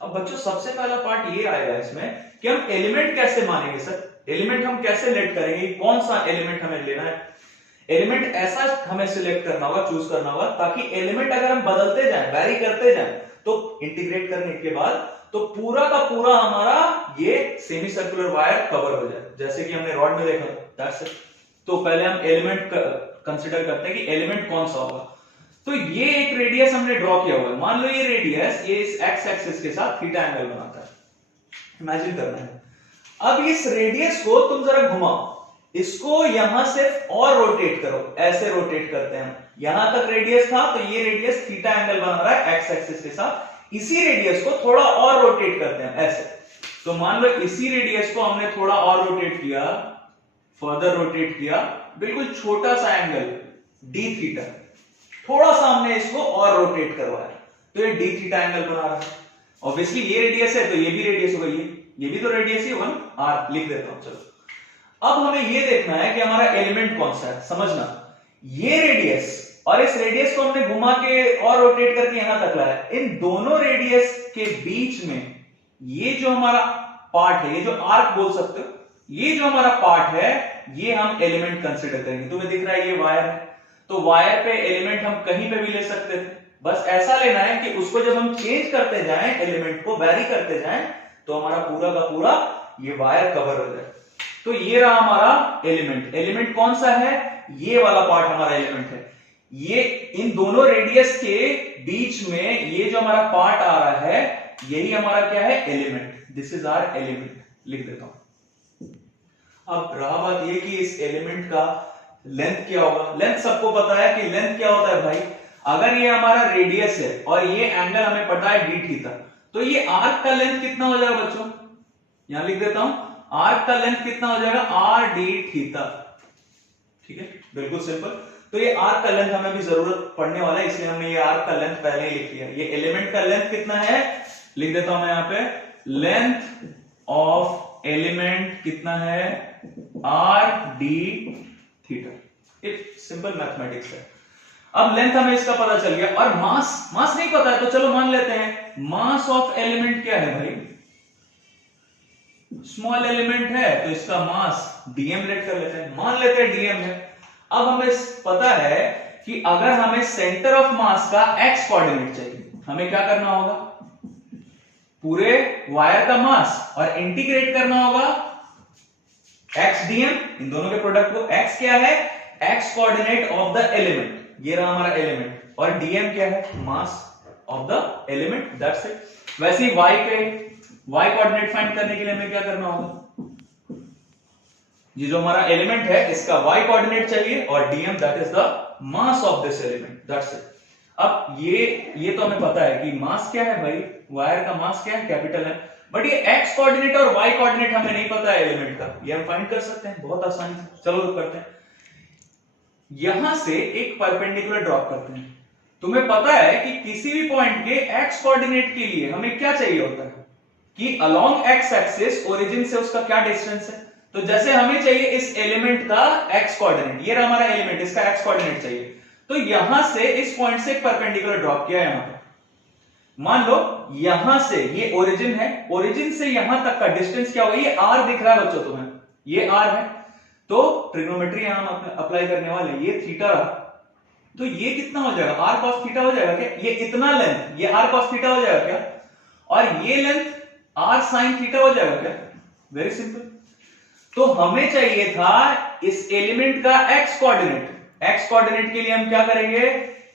अब बच्चों सबसे पहला पार्ट ये आएगा इसमें कि हम एलिमेंट कैसे मानेंगे। सर एलिमेंट हम कैसे लेट करेंगे, कौन सा एलिमेंट हमें लेना है। एलिमेंट ऐसा हमें सिलेक्ट करना होगा, चूज करना होगा, ताकि एलिमेंट अगर हम बदलते जाएं, वैरी करते जाएं, तो इंटीग्रेट करने के बाद तो पूरा का पूरा हमारा ये सेमी सर्कुलर वायर कवर हो जाए, जैसे कि हमने रॉड में देखा, दैट्स इट। तो पहले हम एलिमेंट कंसीडर करते हैं कि एलिमेंट कौन सा होगा। तो ये एक रेडियस हमने ड्रॉ किया हुआ है, मान लो ये रेडियस, ये इस एक्स एक्सिस के साथ थीटा एंगल बनाता है, इमेजिन करना है। अब इस रेडियस को तुम जरा घुमाओ, इसको यहां से और रोटेट करो, ऐसे रोटेट करते हैं। यहां तक रेडियस था, तो ये रेडियस थीटा एंगल बना रहा है एक्स एक्सिस के साथ। इसी रेडियस को थोड़ा और रोटेट करते हैं ऐसे। तो मान लो इसी रेडियस को हमने थोड़ा और रोटेट किया, फर्दर रोटेट किया, बिल्कुल छोटा सा एंगल डी थीटा, थोड़ा सा हमने इसको और रोटेट करवाया, तो ये डी थीटा एंगल बना रहा है। ऑब्वियसली ये रेडियस है तो ये भी रेडियस होगा, ये भी तो रेडियस ही होगा, आर लिख देता हूं। चलो अब हमें ये देखना है कि हमारा एलिमेंट कौन सा है। समझना, ये रेडियस और इस रेडियस को हमने घुमा के और रोटेट करके यहां तक लाया, इन दोनों रेडियस के बीच में ये जो हमारा पार्ट है, ये जो आर्क बोल सकते हो, ये जो हमारा पार्ट है, ये हम एलिमेंट कंसीडर करेंगे। तुम्हें दिख रहा है ये वायर है, तो वायर पे एलिमेंट हम कहीं पे भी ले सकते थे, बस ऐसा लेना है कि उसको जब हम चेंज करते जाएं, एलिमेंट को वैरी करते जाएं, तो हमारा पूरा का पूरा ये वायर कवर हो जाए। तो ये रहा हमारा एलिमेंट। एलिमेंट कौन सा है, ये वाला पार्ट हमारा एलिमेंट है। ये इन दोनों रेडियस के बीच में ये जो हमारा पार्ट आ रहा है, यही हमारा क्या है, element. This is our element, लिख देता हूं। अब रहा बात ये कि इस एलिमेंट का लेंथ क्या होगा। लेंथ सबको पता है कि लेंथ क्या होता है भाई, अगर ये हमारा रेडियस है और ये एंगल हमें पता है डी थीटा, तो ये आर्क का लेंथ कितना हो जाएगा बच्चों, यहां लिख देता हूं, आर्क का लेंथ कितना हो जाएगा, आर डी थीटा। ठीक है, बिल्कुल सिंपल। तो ये आर्क का लेंथ हमें भी जरूरत पड़ने वाला है, इसलिए हमने ये आर्क का लेंथ पहले ही लिख लिया। ये एलिमेंट का लेंथ कितना है, लिख देता हूं मैं यहां पे, लेंथ ऑफ एलिमेंट कितना है, आर डी थीटा। एक सिंपल मैथमेटिक्स है। अब लेंथ हमें इसका पता चल गया, और मास नहीं पता है तो चलो मान लेते हैं मास ऑफ एलिमेंट क्या है भाई, स्मॉल एलिमेंट है तो इसका मास डीएम लेट कर लेते हैं, मान लेते हैं डीएम है। अब हमें पता है कि अगर हमें सेंटर ऑफ मास का एक्स कोऑर्डिनेट चाहिए, हमें क्या करना होगा, पूरे वायर का मास और इंटीग्रेट करना होगा एक्स डीएम, इन दोनों के प्रोडक्ट को। एक्स क्या है, x coordinate of the element, ये रहा हमारा एलिमेंट, और डीएम क्या है, मास of the element, that's it. वैसे ही वाई कोऑर्डिनेट फाइंड करने के लिए हमें क्या करना होगा, ये जो हमारा एलिमेंट है इसका वाई कोऑर्डिनेट चाहिए, और DM that is the mass of this element, that's it. अब ये तो हमें पता है कि मास क्या है भाई, वायर का मास क्या है, कैपिटल है, बट ये एक्स कोऑर्डिनेट और वाई कोऑर्डिनेट हमें नहीं पता है एलिमेंट का, ये हम फाइंड कर सकते हैं बहुत आसानी से। चलो तो करते हैं, यहां से एक परपेंडिकुलर ड्रॉप करते हैं। तुम्हें पता है कि किसी भी पॉइंट के एक्स कोऑर्डिनेट के लिए हमें क्या चाहिए होता है कि अलोंग एक्स एक्सिस ओरिजिन से उसका क्या डिस्टेंस है। तो जैसे हमें चाहिए इस एलिमेंट का एक्स कोऑर्डिनेट, ये रहा हमारा एलिमेंट, इसका एक्स कोऑर्डिनेट चाहिए, तो यहां से इस पॉइंट से एक परपेंडिकुलर ड्रॉप किया है यहां पर। मान लो यहां से ये ओरिजिन है, ओरिजिन से यहां तक का डिस्टेंस क्या होगा, ये आर दिख रहा है बच्चों तुम्हें, ये आर है, तो ट्रिग्नोमेट्री यहां हम अप्लाई करने वाले, ये थीटा रहा, तो ये कितना हो जाएगा, आर कॉस थीटा हो जाएगा क्या, ये इतना लेंथ ये आर कॉस थीटा हो जाएगा क्या, और ये लेंथ आर साइन थीटा हो जाएगा क्या, वेरी सिंपल। तो हमें चाहिए था इस एलिमेंट का एक्स कोऑर्डिनेट, एक्स कोऑर्डिनेट के लिए हम क्या करेंगे,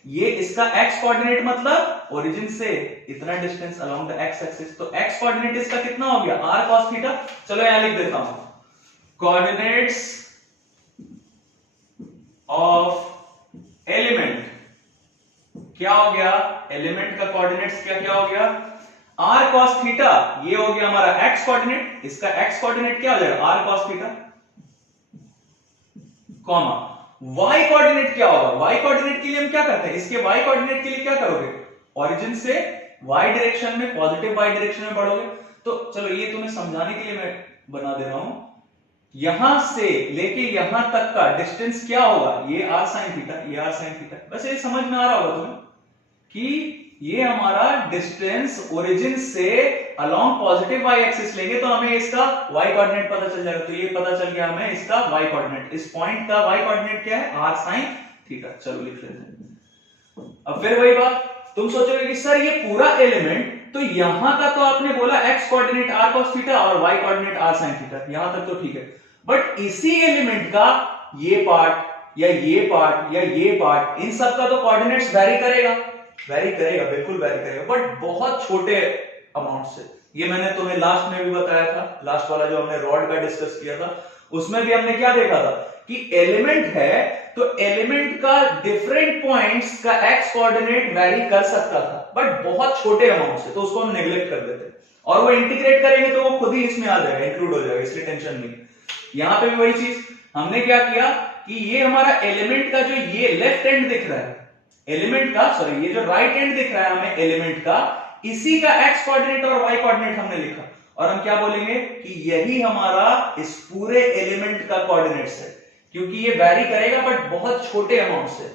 ये इसका एक्स कोऑर्डिनेट मतलब ओरिजिन से इतना distance along the x axis, तो एक्स कोऑर्डिनेट इसका कितना हो गया, आर कॉस थीटा। चलो यहां लिख देता हूं, कोऑर्डिनेट्स ऑफ एलिमेंट क्या हो गया, एलिमेंट का कोऑर्डिनेट्स क्या क्या हो गया, आर कॉस थीटा, ये हो गया हमारा एक्स कोऑर्डिनेट, इसका एक्स कोऑर्डिनेट क्या हो जाएगा, R cos theta, comma Y coordinate क्या होगा, वाई कोऑर्डिनेट के लिए हम क्या करते हैं, इसके वाई कोऑर्डिनेट के लिए क्या करोगे, ओरिजिन से वाई डायरेक्शन में, पॉजिटिव वाई डायरेक्शन में बढ़ोगे। तो चलो ये तुम्हें समझाने के लिए मैं बना दे रहा हूं, यहां से लेके यहां तक का डिस्टेंस क्या होगा, ये आर साइन थीटा, ये आर साइन थीटा। वैसे ये समझ में आ रहा होगा तुम्हें कि ये हमारा डिस्टेंस ओरिजिन से अलोंग पॉजिटिव वाई एक्सिस लेंगे तो हमें इसका वाई कोऑर्डिनेट पता चल जाएगा, तो ये पता चल गया हमें इसका वाई कोऑर्डिनेट, इस पॉइंट का वाई कोऑर्डिनेट क्या है, आर साइन थीटा। चलो लिख लेते हैं। अब फिर वही बात, तुम सोचोगे कि सर ये पूरा एलिमेंट, तो यहां का तो आपने बोला X coordinate are cos theta और Y coordinate are sine theta, यहां तक तो ठीक है, बट इसी एलिमेंट का ये पार्ट या ये पार्ट या ये पार्ट, इन सब का तो कोऑर्डिनेट्स वेरी करेगा, बिल्कुल वेरी करेगा, बट बहुत छोटे अमाउंट से। ये मैंने तुम्हें लास्ट में भी बताया था, लास्ट वाला जो हमने रॉड का डिस्कस किया था उसमें भी हमने क्या देखा था कि एलिमेंट है तो एलिमेंट का डिफरेंट पॉइंट्स का एक्स कोऑर्डिनेट वेरी कर सकता था, बट बहुत छोटे अमाउंट से, तो उसको हम नेग्लेक्ट कर देते, और वो इंटीग्रेट करेंगे तो वो खुद ही इसमें आ जाएगा, इंक्लूड हो जाएगा, इसलिए टेंशन नहीं। यहां पे भी वही चीज हमने क्या किया कि ये हमारा एलिमेंट का जो ये लेफ्ट एंड दिख रहा है एलिमेंट का, सॉरी ये जो राइट एंड दिख रहा है हमें एलिमेंट का, इसी का एक्स कोऑर्डिनेट और वाई कोऑर्डिनेट हमने लिखा, और हम क्या बोलेंगे कि यही हमारा इस पूरे एलिमेंट का कोऑर्डिनेट्स है, क्योंकि ये वैरी करेगा बट बहुत छोटे अमाउंट से,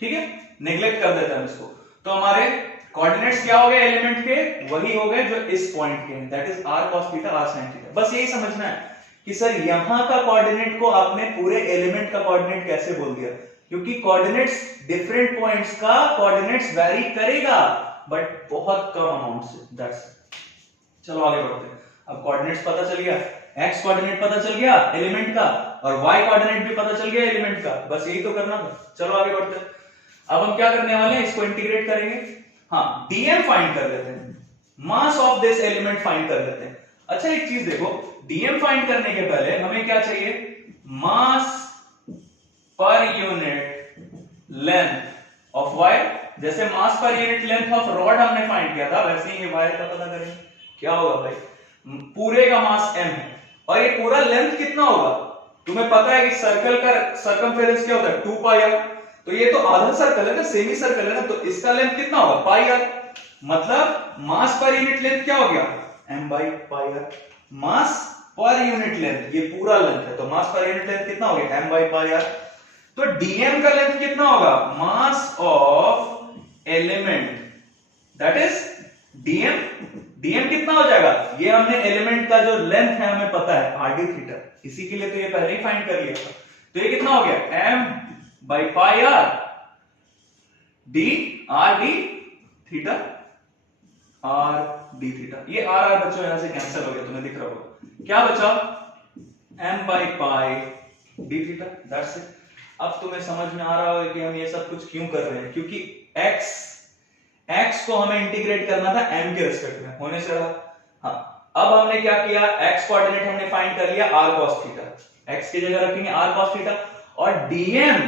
ठीक है, नेग्लेक्ट कर देते हैं इसको। तो हमारे कोऑर्डिनेट्स क्या हो गए एलिमेंट के, वही हो गए जो इस पॉइंट के हैं, that is R cos theta R sine theta. बस यही समझना है कि सर यहां का कोऑर्डिनेट को आपने पूरे एलिमेंट का कोऑर्डिनेट कैसे बोल दिया, क्योंकि कोऑर्डिनेट्स डिफरेंट पॉइंट्स का कोऑर्डिनेट्स वैरी करेगा बट बहुत कम अमाउंट से, दैट्स। चलो आगे बढ़ते हैं। अब कोऑर्डिनेट्स पता चल गया, एक्स कोऑर्डिनेट पता चल गया एलिमेंट का, और वाई कोऑर्डिनेट भी पता चल गया एलिमेंट का, बस यही तो करना था। चलो आगे बढ़ते हैं। अब हम क्या करने वाले हैं, इसको इंटीग्रेट करेंगे, हाँ डीएम फाइंड कर लेते हैं, mass of this element find कर लेते हैं। अच्छा एक चीज देखो, डीएम फाइंड करने के पहले हमें क्या चाहिए, मास पर यूनिट लेंथ ऑफ वायर। जैसे मास पर यूनिट लेंथ ऑफ रॉड हमने फाइंड किया था, वैसे ही ये वायर का पता करेंगे। क्या होगा भाई, पूरे का मास m है और ये पूरा लेंथ कितना होगा, तुम्हें पता है कि सर्कल का सर्कमफेरेंस क्या होता है 2 पाई आर, तो ये तो आधा सर्कल है ना, सेमी सर्कल है ना, तो इसका लेंथ कितना होगा पाई आर, मतलब मास पर यूनिट लेंथ क्या हो गया m by pi R, mass पर यूनिट लेंथ, ये पूरा लेंथ है तो मास पर यूनिट लेंथ कितना हो गया m बाई पाई आर। तो dm का लेंथ कितना होगा मास of element, that is dm, dm कितना हो जाएगा, ये हमने एलिमेंट का जो लेंथ है हमें पता है r d थीटा, इसी के लिए तो ये पहले ही फाइंड कर लिया था, तो ये कितना हो गया m by pi R d r d theta r d theta, ये r r बच्चों यहां से कैंसिल हो गया, तुम्हें दिख रहा होगा क्या बचा m by pi d theta, that's it. अब तुम्हें समझ में आ रहा होगा कि हम ये सब कुछ क्यों कर रहे हैं, क्योंकि x को हमें इंटीग्रेट करना था m के रिस्पेक्ट में, होने से रहा। हाँ, अब हमने क्या किया, x कोऑर्डिनेट हमने फाइंड कर लिया r cos थीटा, x की जगह रखेंगे r cos थीटा, और dm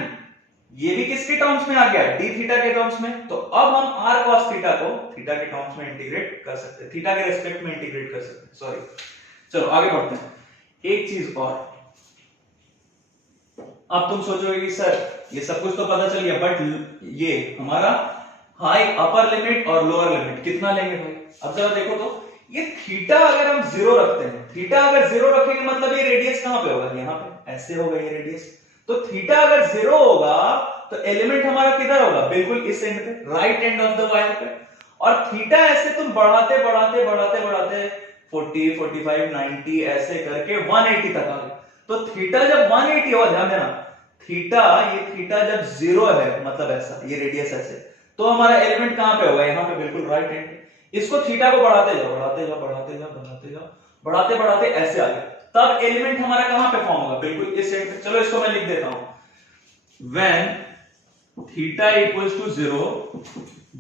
ये भी किसके टर्म्स में आ गया d थीटा के टर्म्स में, तो अब हम r cos थीटा को थीटा के टर्म्स में इंटीग्रेट कर सकते हैं, थीटा के रिस्पेक्ट में इंटीग्रेट कर सकते हैं, सॉरी। चलो आगे बढ़ते हैं। एक चीज और, अब तुम सोचोगे कि सर ये सब कुछ तो पता चल गया, बट ये हमारा हाई अपर लिमिट और लोअर लिमिट कितना लेंगे भाई। अब जरा देखो तो ये थीटा अगर हम 0 रखते हैं, थीटा अगर 0 रखेंगे मतलब ये रेडियस कहां पे होगा, यहाँ पे ऐसे होगा ये रेडियस, तो थीटा अगर 0 होगा तो एलिमेंट हमारा किधर होगा, बिल्कुल इस एंड पे, right end of the wire पे, और थीटा ऐसे तुम बढ़ाते बढ़ाते बढ़ाते बढ़ाते 40 45 90 ऐसे करके 180 तक आ गए। तो थीटा जब 180 हो, ध्यान देना थीटा, ये थीटा जब 0 है मतलब ऐसा, ये रेडियस ऐसे, तो हमारा एलिमेंट कहां पे होगा, यहाँ पे बिल्कुल राइट एंड पे। इसको थीटा को बढ़ाते जाओ बढ़ाते जाओ बढ़ाते जाओ बढ़ाते जाओ बढ़ाते बढ़ाते ऐसे आ गए, तब एलिमेंट हमारा कहां पे फॉर्म होगा, बिल्कुल इस एंड पे। चलो इसको मैं लिख देता हूं, when theta equals to 0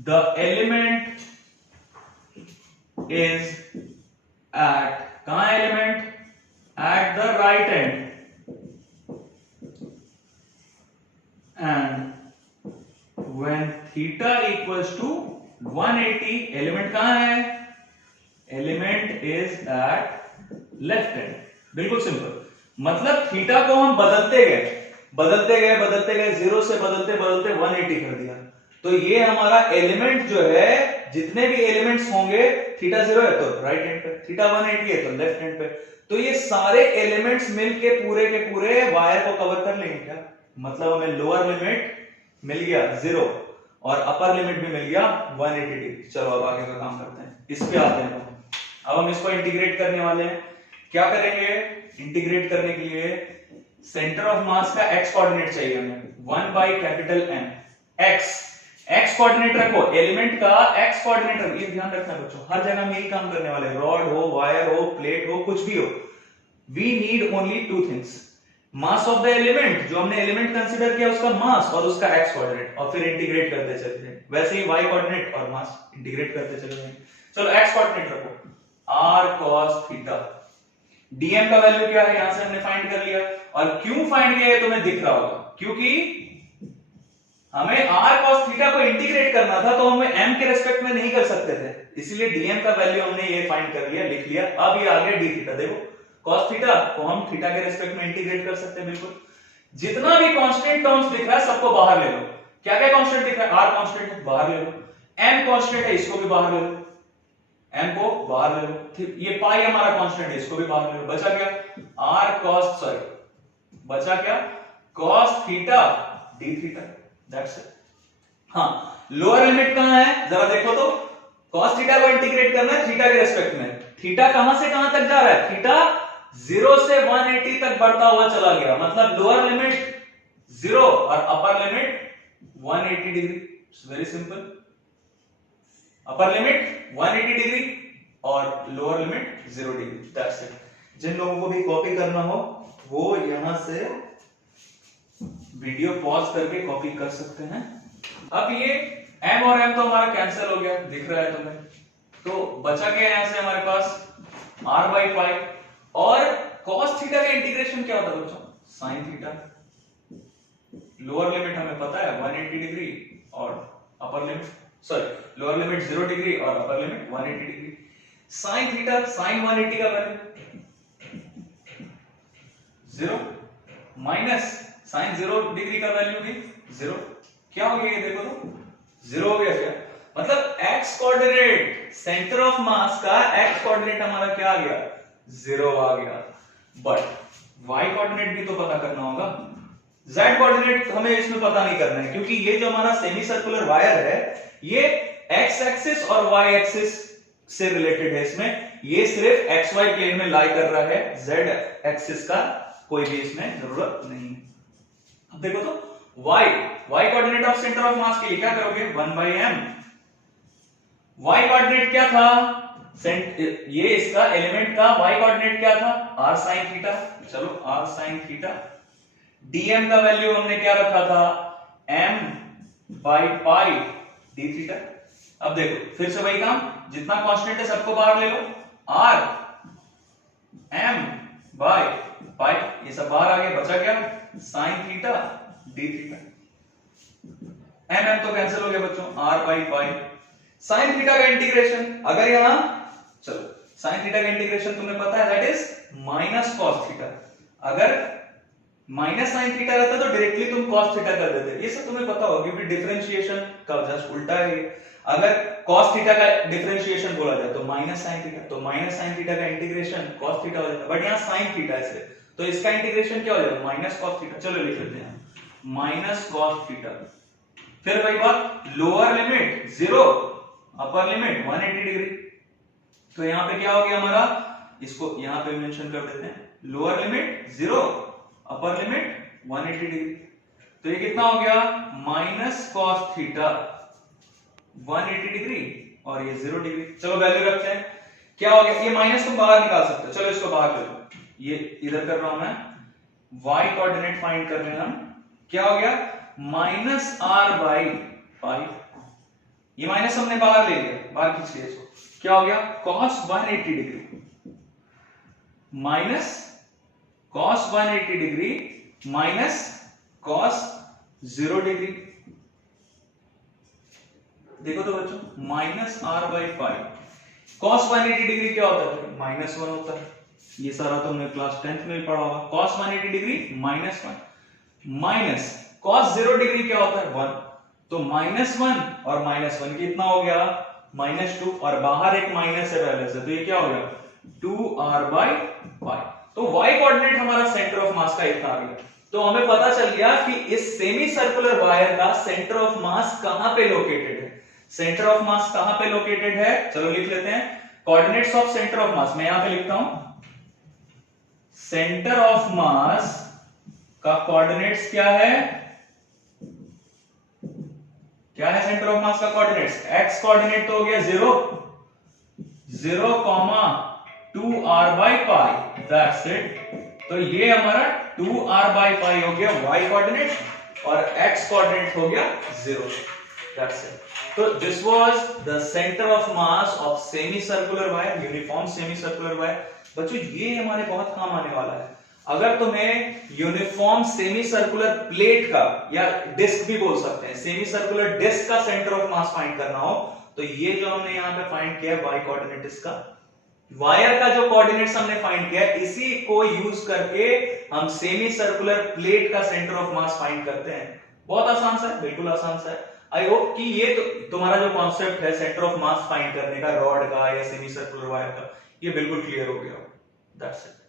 the element is at, कहां element, at the right end, and when theta equals to 180 element कहां है, element is at left hand, बिल्कुल सिंपल। मतलब थीटा को हम बदलते गए 0 से बदलते बदलते 180 कर दिया, तो ये हमारा एलिमेंट जो है, जितने भी एलिमेंट्स होंगे, थीटा 0 है तो राइट हैंड पे, थीटा 180 है तो लेफ्ट हैंड पे, तो ये सारे एलिमेंट्स मिलके पूरे के पूरे वायर को कवर कर लेंगे क्या, मतलब हमें लोअर लिमिट मिल गया 0 और अपर लिमिट भी मिल गया 180 डिग्री। चलो अब आगे का काम करते हैं, इस पे आते हैं। अब हम इसको इंटीग्रेट करने वाले हैं, क्या करेंगे, इंटीग्रेट करने के लिए सेंटर ऑफ मास का x कोऑर्डिनेट चाहिए हमें, 1 by capital M, x coordinate रखो, एलिमेंट का x कोऑर्डिनेट रखो, ये ध्यान रखना बच्चों, हर जगह में यही काम करने वाले, रॉड हो, वायर हो, प्लेट हो, कुछ भी हो, we need only 2 things, mass of the element, जो हमने एलिमेंट कंसीडर किया उसका मास और उसका x कोऑर्डिनेट, और फिर इंटीग्रेट करते चलते हैं, वैसे ही y कोऑर्डिनेट और मास इंटीग्रेट करते चले जाएंगे। चलो x कोऑर्डिनेट रखो, r cos थीटा, dm का वैल्यू क्या है, यहां से हमने फाइंड कर लिया, और क्यों फाइंड किया तुम्हें दिख रहा होगा, क्योंकि हमें r cos थीटा को इंटीग्रेट करना था, तो हमें m के रिस्पेक्ट में नहीं कर सकते थे, इसलिए dm का वैल्यू हमने ये फाइंड कर लिया, लिख लिया। अब ये आ गया d थीटा, देखो cos थीटा को हम थीटा के रिस्पेक्ट में इंटीग्रेट कर सकते हैं, बिल्कुल। जितना भी कांस्टेंट टर्म्स दिख रहा है सबको बाहर ले लो, क्या क्या कांस्टेंट दिख रहा है, r कांस्टेंट है बाहर ले लो, m कांस्टेंट है इसको भी बाहर ले लो, m को बाहर ले लो, ठीक, ये पाई हमारा कांस्टेंट है इसको भी बाहर ले लो, बचा क्या r cos, सॉरी बचा क्या cos theta d theta, that's it. हाँ, लोअर लिमिट कहां है जरा देखो तो, cos थीटा को इंटीग्रेट करना है थीटा के रिस्पेक्ट में, थीटा कहां से कहां तक जा रहा है, थीटा 0 से 180 तक बढ़ता हुआ चला गया, मतलब लोअर लिमिट 0 और upper limit 180 degree, it's very simple, upper limit 180 degree और lower limit 0 degree, that's it. जिन लोगों को भी कॉपी करना हो वो यहां से वीडियो पॉज करके कॉपी कर सकते हैं। अब ये m और m तो हमारा कैंसिल हो गया, दिख रहा है तुम्हें, तो बचा क्या यहां से हमारे पास r बाई पाई, और cos थीटा का इंटीग्रेशन क्या होता है बच्चों, sin थीटा, लोअर लिमिट हमें पता है 180 डिग्री और upper limit, sorry lower limit 0 degree और upper limit 180 degree, sin theta sin 180 का वैल्यू 0 माइनस साइन 0 डिग्री का वैल्यू भी 0। क्या हो गया ये देखो तो 0 हो गया क्या? मतलब x कोऑर्डिनेट सेंटर ऑफ मास का x कोऑर्डिनेट हमारा क्या आ गया? 0 आ गया। बट y कोऑर्डिनेट भी तो पता करना होगा। z कोऑर्डिनेट हमें इसमें पता नहीं करना है, क्योंकि ये जो हमारा सेमी सर्कुलर वायर है ये x एक्सिस और y एक्सिस से रिलेटेड है। इसमें ये सिर्फ xy प्लेन में लाई कर रहा है, z एक्सिस का कोई भी इसमें जरूरत नहीं है। अब देखो तो y coordinate of centre of मास के लिए क्या करोगे? 1/m। y कोऑर्डिनेट क्या था? ये इसका एलिमेंट का y कोऑर्डिनेट क्या था? r sin theta. चलो r sin थीटा। dm का वैल्यू हमने क्या रखा था? m/pi d theta. अब देखो फिर से वही काम, जितना कांस्टेंट है सबको बाहर ले लो, r m/pi, ये सब बाहर आ गया, बचा क्या? sin theta d theta. m तो कैंसिल हो गया बच्चों, r/pi। sin थीटा का इंटीग्रेशन, अगर यहां चलो sin थीटा का इंटीग्रेशन तुम्हें पता है, that is minus cos theta. अगर माइनस sin थीटा रहता तो डायरेक्टली तुम cos थीटा कर देते, ये सब तुम्हें पता होगा क्योंकि डिफरेंशिएशन का जस्ट उल्टा है। अगर cos थीटा का डिफरेंशिएशन बोला जाए तो माइनस sin थीटा, तो माइनस sin थीटा का इंटीग्रेशन cos थीटा हो जाता है, बट यहां sin थीटा है तो इसका इंटीग्रेशन क्या हो जाएगा? Minus cos theta. चलो लिख लेते हैं माइनस cos थीटा। फिर वही बात, लोअर लिमिट 0, अपर लिमिट 180 डिग्री। तो यहां पे क्या हो गया हमारा? इसको यहां पे मेंशन कर देते हैं, लोअर लिमिट 0, अपर लिमिट 180 डिग्री। तो ये कितना हो गया? माइनस cos थीटा 180 डिग्री और ये 0 डिग्री। चलो वैल्यू रखते हैं, क्या हो गया? ये माइनस तुम बाहर निकाल सकते हो, चलो इसको बाहर कर लो, ये इधर कर रहा हूं मैं, y कोऑर्डिनेट फाइंड कर रहे हैं हम। क्या हो गया? माइनस r/pi, ये माइनस हमने बाहर ले लिया, बाहर खींच लिया इसको। क्या हो गया? cos 180 degree minus cos 180 degree minus cos 0 degree. देखो तो बच्चों, माइनस r/pi, cos 180 डिग्री क्या होता है? माइनस 1 होता है। ये सारा तो हमने क्लास 10th में भी पढ़ा होगा। cos 180 degree minus 1 minus cos 0 degree क्या होता है? 1। तो माइनस 1 और माइनस 1 कितना हो गया? -2, और बाहर एक माइनस है पहले से, तो ये क्या हो गया? 2r/pi। तो y कोऑर्डिनेट हमारा सेंटर ऑफ मास का इतना आ गया। तो हमें पता चल गया कि इस सेमी सर्कुलर वायर का सेंटर ऑफ मास कहां पे लोकेटेड है। सेंटर ऑफ मास कहां पे लोकेटेड है? चलो लिख लेते हैं, कोऑर्डिनेट्स ऑफ सेंटर ऑफ मास मैं यहां पे लिखता हूं, सेंटर ऑफ मास का कोऑर्डिनेट्स क्या है? क्या है सेंटर ऑफ मास का कोऑर्डिनेट्स? x कोऑर्डिनेट तो हो गया 0, 2r/pi, दैट्स इट। तो ये हमारा 2r/pi हो गया y कोऑर्डिनेट और x कोऑर्डिनेट हो गया 0, दैट्स इट। तो this was the centre of mass of semi circular wire, uniform semi circular wire. बच्चों ये हमारे बहुत काम आने वाला है। अगर तुम्हें यूनिफॉर्म सेमी सर्कुलर प्लेट का, या डिस्क भी बोल सकते हैं, सेमी सर्कुलर डिस्क का सेंटर ऑफ मास फाइंड करना हो, तो ये जो हमने यहां पे फाइंड किया y कोऑर्डिनेट, इसका वायर का जो कोऑर्डिनेट्स हमने फाइंड किया, इसी को यूज करके हम सेमी सर्कुलर प्लेट का सेंटर ऑफ मास फाइंड करते हैं। बहुत आसान सा है, बिल्कुल आसान सा है। आई होप कि ये तो तुम्हारा जो कॉन्सेप्ट है सेंटर ऑफ मास फाइंड करने का रॉड का या सेमी सर्कुलर वायर का, ये बिल्कुल क्लियर हो गया। That's it.